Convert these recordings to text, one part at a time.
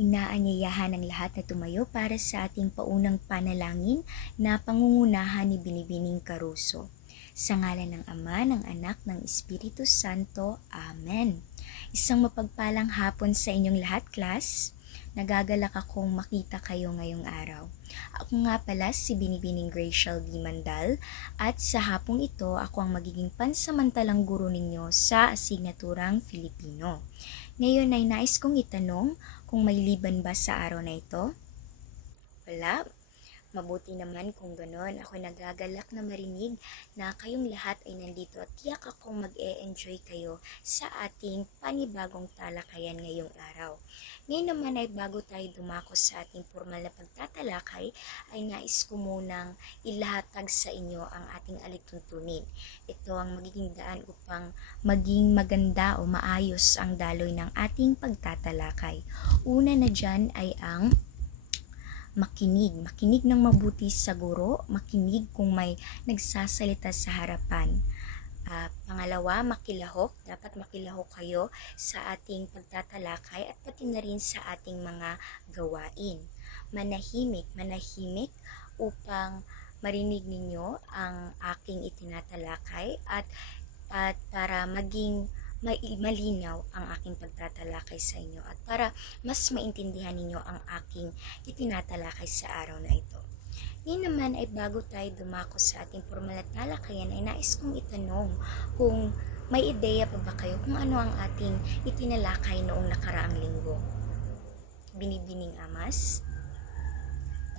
Inaanyayahan ng lahat na tumayo para sa ating paunang panalangin na pangungunahan ni Binibining Caruso. Sa ngalan ng Ama, ng Anak, ng Espiritu Santo. Amen. Isang mapagpalang hapon sa inyong lahat, class. Nagagalak akong makita kayo ngayong araw. Ako nga pala si Binibining Gracial D. Mandal at sa hapong ito ako ang magiging pansamantalang guro ninyo sa asignaturang Filipino. Ngayon ay nais kong itanong kung may liban ba sa araw na ito? Wala. Mabuti naman kung ganon. Ako nagagalak na marinig na kayong lahat ay nandito at tiyak akong mag-e-enjoy kayo sa ating panibagong talakayan ngayong araw. Ngayon naman ay bago tayo dumako sa ating formal na pagtatalakay ay nais ko munang ilahatag sa inyo ang ating alituntunin. Ito ang magiging daan upang maging maganda o maayos ang daloy ng ating pagtatalakay. Una na dyan ay ang makinig ng mabuti sa guro, makinig kung may nagsasalita sa harapan. Pangalawa, makilahok. Dapat makilahok kayo sa ating pagtatalakay at pati na rin sa ating mga gawain. Manahimik upang marinig ninyo ang aking itinatalakay at para maging malinaw ang aking pagtatalakay sa inyo at para mas maintindihan ninyo ang aking itinatalakay sa araw na ito. Ngayon naman ay bago tayo dumako sa ating formal na talakayan ay nais kong itanong kung may ideya pa ba kayo kung ano ang ating itinalakay noong nakaraang linggo. Binibining Amas?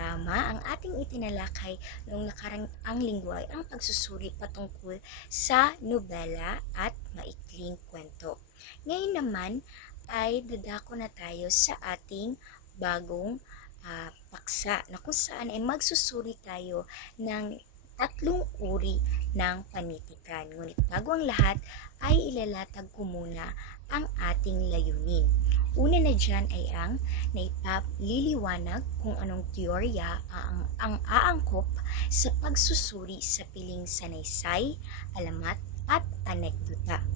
Tama, ang ating itinalakay noong nakaraang linggo ay ang pagsusuri patungkol sa nobela at maikling kwento. Ngayon naman ay dadako na tayo sa ating bagong paksa na kung saan ay magsusuri tayo ng tatlong uri ng panitikan. Ngunit bago ang lahat ay ilalatag ko muna ang ating layunin. Una na dyan ay ang naipaliliwanag kung anong teorya ang aangkop sa pagsusuri sa piling sanaysay, alamat at anekdota.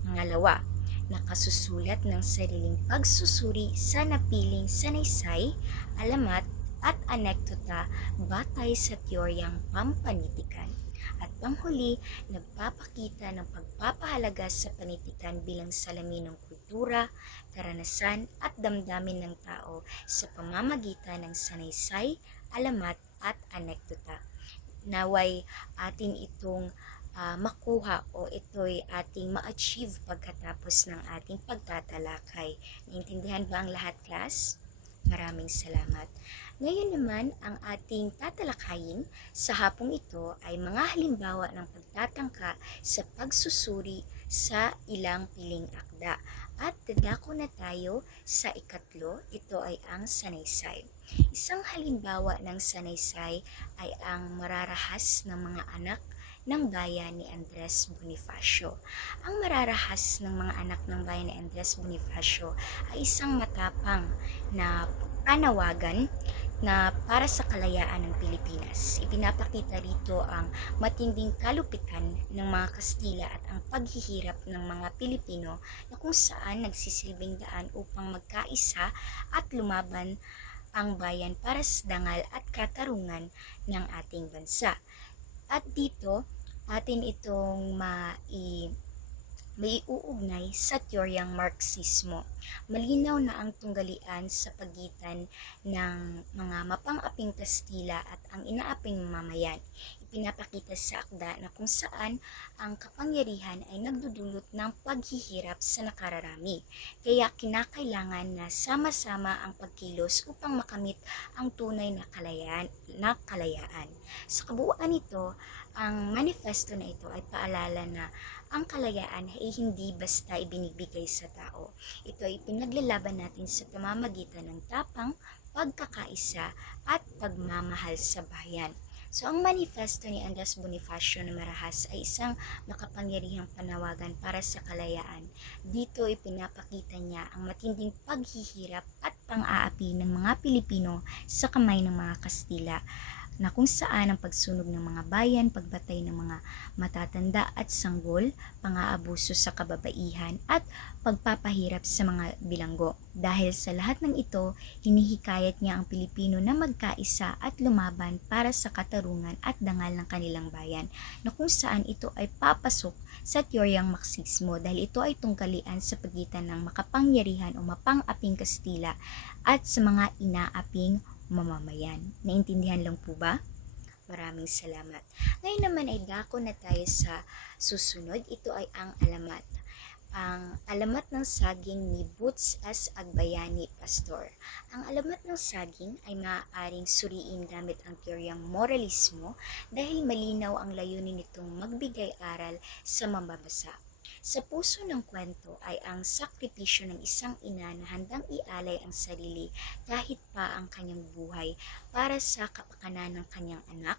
Pangalawa, nakasusulat ng sariling pagsusuri sa napiling sanaysay, alamat at anekdota batay sa teoryang pampanitikan. At panghuli, nagpapakita ng pagpapahalaga sa panitikan bilang salamin ng kultura, karanasan at damdamin ng tao sa pamamagitan ng sanaysay, alamat at anekdota. Naway atin itong makuha o ito'y ating ma-achieve pagkatapos ng ating pagtatalakay. Naintindihan ba ang lahat, class? Maraming salamat. Ngayon naman, ang ating tatalakayin sa hapong ito ay mga halimbawa ng pagtatangka sa pagsusuri sa ilang piling akda. At dadako na tayo sa ikatlo, ito ay ang sanaysay. Isang halimbawa ng sanaysay ay ang mararahas ng mga anak ng bayan ni Andres Bonifacio. Ang mararahas ng mga anak ng bayan ni Andres Bonifacio ay isang matapang na panawagan na para sa kalayaan ng Pilipinas. Ipinapakita rito ang matinding kalupitan ng mga Kastila at ang paghihirap ng mga Pilipino na kung saan nagsisilbing daan upang magkaisa at lumaban ang bayan para sa dangal at katarungan ng ating bansa. At dito, atin itong may uugnay sa teoryang Marxismo. Malinaw na ang tunggalian sa pagitan ng mga mapang-aping Kastila at ang inaaping mamamayan. Ipinapakita sa akda na kung saan ang kapangyarihan ay nagdudulot ng paghihirap sa nakararami. Kaya kinakailangan na sama-sama ang pagkilos upang makamit ang tunay na kalayaan. Sa kabuuan nito, ang manifesto na ito ay paalala na ang kalayaan ay hindi basta ibinibigay sa tao. Ito ay pinaglalaban natin sa pamamagitan ng tapang, pagkakaisa at pagmamahal sa bayan. So, ang manifesto ni Andres Bonifacio na marahas ay isang makapangyarihang panawagan para sa kalayaan. Dito ipinapakita niya ang matinding paghihirap at pang-aapi ng mga Pilipino sa kamay ng mga Kastila. na kung saan ang pagsunog ng mga bayan, pagbatay ng mga matatanda at sanggol, pang-aabuso sa kababaihan at pagpapahirap sa mga bilanggo. Dahil sa lahat ng ito, hinihikayat niya ang Pilipino na magkaisa at lumaban para sa katarungan at dangal ng kanilang bayan, na kung saan ito ay papasok sa teoryang Marxismo dahil ito ay tungkalian sa pagitan ng makapangyarihan o mapang-aping Kastila at sa mga inaaping mamamayan. Naintindihan lang po ba? Maraming salamat. Ngayon naman ay dako na tayo sa susunod. Ito ay ang alamat. Ang alamat ng saging ni Boots S. Agbayani, Pastor. Ang alamat ng saging ay maaaring suriin gamit ang teoryang moralismo dahil malinaw ang layunin nitong magbigay aral sa mambabasa. Sa puso ng kwento ay ang sakripisyo ng isang ina na handang ialay ang sarili kahit pa ang kanyang buhay para sa kapakanan ng kanyang anak,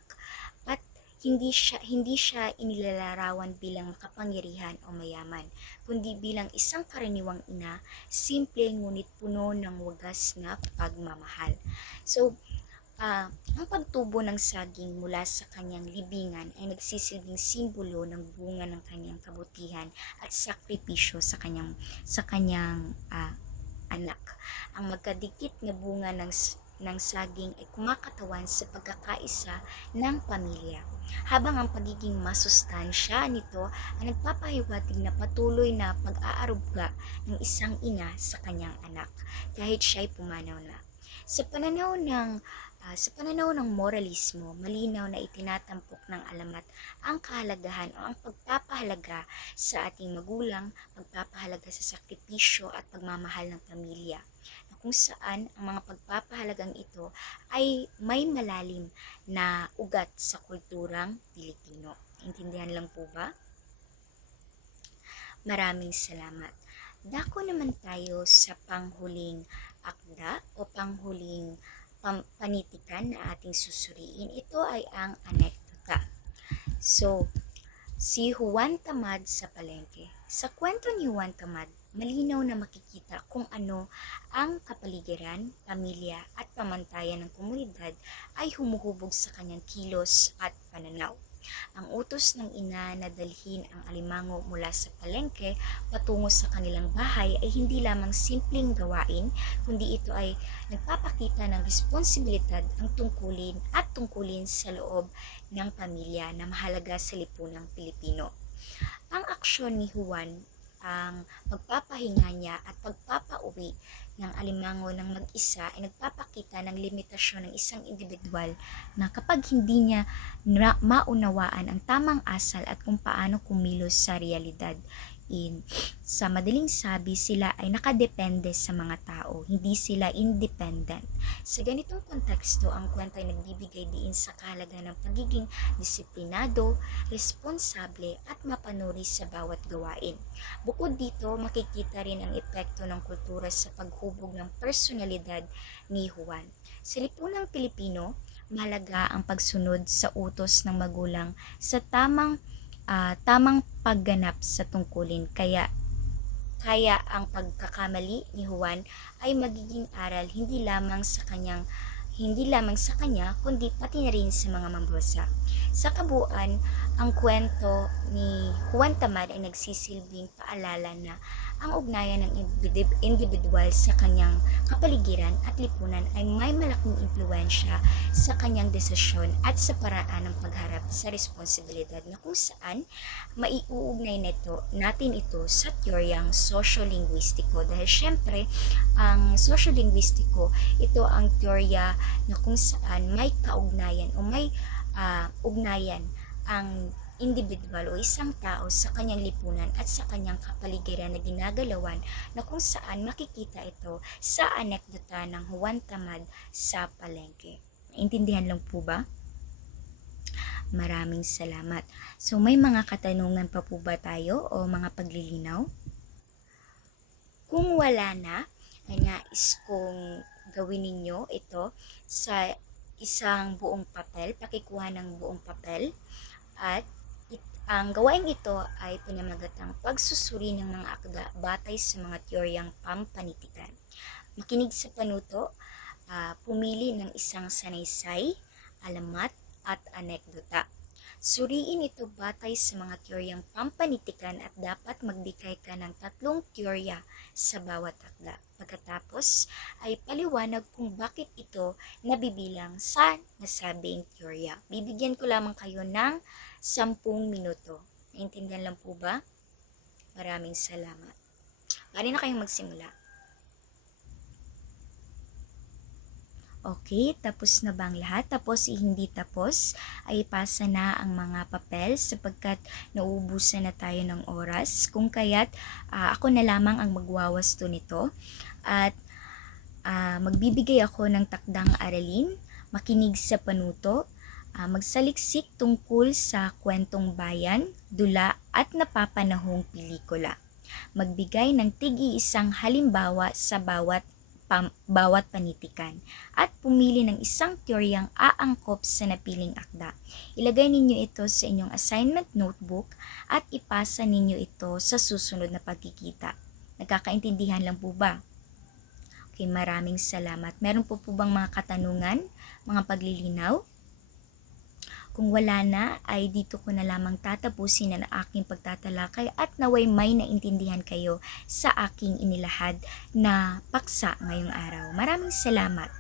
at hindi siya inilalarawan bilang makapangyarihan o mayaman, kundi bilang isang karaniwang ina, simple ngunit puno ng wagas na pagmamahal. So, ang pagtubo ng saging mula sa kanyang libingan ay nagsisilbing simbolo ng bunga ng kanyang kabutihan at sakripisyo sa kanyang anak. Ang magkadikit na bunga ng saging ay kumakatawan sa pagkakaisa ng pamilya, habang ang pagiging masustansya nito ay nagpapahiwatig na patuloy na pag-aaruga ng isang ina sa kanyang anak kahit siya'y pumanaw na. Sa pananaw ng moralismo, malinaw na itinatampok ng alamat ang kahalagahan o ang pagpapahalaga sa ating magulang, pagpapahalaga sa sakripisyo at pagmamahal ng pamilya, na kung saan ang mga pagpapahalagang ito ay may malalim na ugat sa kulturang Pilipino. Intindihan lang po ba? Maraming salamat. Dako naman tayo sa panghuling akda o panghuling panitikan na ating susuriin. Ito ay ang anekdota. So, si Juan Tamad sa Palengke. Sa kwento ni Juan Tamad, malinaw na makikita kung ano ang kapaligiran, pamilya at pamantayan ng komunidad ay humuhubog sa kanyang kilos at pananaw. Ang utos ng ina na dalhin ang alimango mula sa palengke patungo sa kanilang bahay ay hindi lamang simpleng gawain, kundi ito ay nagpapakita ng responsibilidad ang tungkulin sa loob ng pamilya na mahalaga sa lipunang Pilipino. Ang aksyon ni Juan, ang pagpapahinga niya at pagpapauwi ng alimango ng mag-isa ay nagpapakita ng limitasyon ng isang individual na kapag hindi niya maunawaan ang tamang asal at kung paano kumilos sa realidad. Sa madaling sabi, sila ay nakadepende sa mga tao, hindi sila independent. Sa ganitong konteksto, ang kwento ay nagbibigay diin sa kahalagan ng pagiging disiplinado, responsable at mapanuri sa bawat gawain. Bukod dito, makikita rin ang epekto ng kultura sa paghubog ng personalidad ni Juan. Sa lipunang Pilipino, mahalaga ang pagsunod sa utos ng magulang sa tamang pagganap sa tungkulin, kaya ang pagkakamali ni Juan ay magiging aral hindi lamang sa kanya kundi pati na rin sa mga mambabasa. Sa kabuuan, ang kwento ni Juan Tamad ay nagsisilbing paalala na ang ugnayan ng individual sa kanyang kapaligiran at lipunan ay may malaking impluensya sa kanyang desisyon at sa paraan ng pagharap sa responsibilidad, na kung saan maiuugnay natin ito sa teoryang socio-linguistiko, dahil syempre ang socio-linguistiko, ito ang teorya na kung saan may kaugnayan o may ugnayan ang individual o isang tao sa kanyang lipunan at sa kanyang kapaligiran na ginagalawan, na kung saan makikita ito sa anekdota ng Juan Tamad sa Palengke. Naintindihan lang po ba? Maraming salamat. So, may mga katanungan pa po ba tayo o mga paglilinaw? Kung wala na, ay nais kong gawin ninyo ito sa isang buong papel, pakikuha ng buong papel, at ang gawaing ito ay pinamagatang pagsusuri ng mga akda batay sa mga teoryang pampanitikan. Makinig sa panuto, pumili ng isang sanaysay alamat, at anekdota. Suriin ito batay sa mga teoryang pampanitikan at dapat magbigay ka ng 3 teorya sa bawat akda. Pagkatapos ay paliwanag kung bakit ito nabibilang sa nasabing teorya. Bibigyan ko lamang kayo ng 10 minuto. Naintindihan lang po ba? Maraming salamat. Pwede na kayong magsimula. Okay, tapos na ba ang lahat? Tapos hindi tapos, ay ipasa na ang mga papel sapagkat nauubusan na tayo ng oras. Kung kaya't ako na lamang ang magwawasto nito at magbibigay ako ng takdang aralin, makinig sa panuto, magsaliksik tungkol sa kwentong bayan, dula at napapanahong pelikula. Magbigay ng tig-iisang halimbawa sa bawat panitikan at pumili ng isang teoryang aangkop sa napiling akda. Ilagay ninyo ito sa inyong assignment notebook at ipasa ninyo ito sa susunod na pagkikita. Nagkakaintindihan lang po ba? Okay, maraming salamat. Meron po bang mga katanungan, mga paglilinaw? Kung wala na, ay dito ko na lamang tatapusin ang aking pagtatalakay at naway may naintindihan kayo sa aking inilahad na paksa ngayong araw. Maraming salamat.